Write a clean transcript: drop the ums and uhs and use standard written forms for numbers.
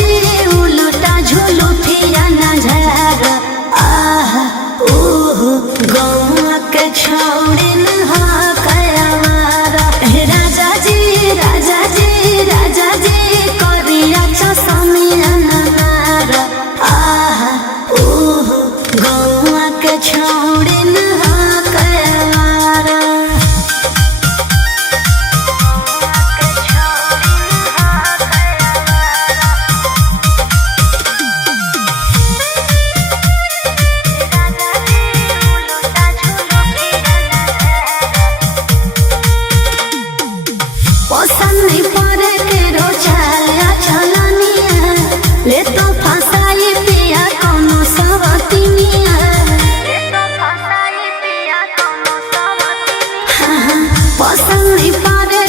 जी उलटा झुलू फिरा नजर आह ओह गौवा के छोड़िन हा कयावारा राजा जी राजा जी राजा जी करिया चसमिया नार आह ओह गौवा के छोड़िन हा कयावारा नहीं पड़े के रोचाया चलनिया ले तो फसाई पिया कोनो सवतिनिया पसंद नहीं पड़े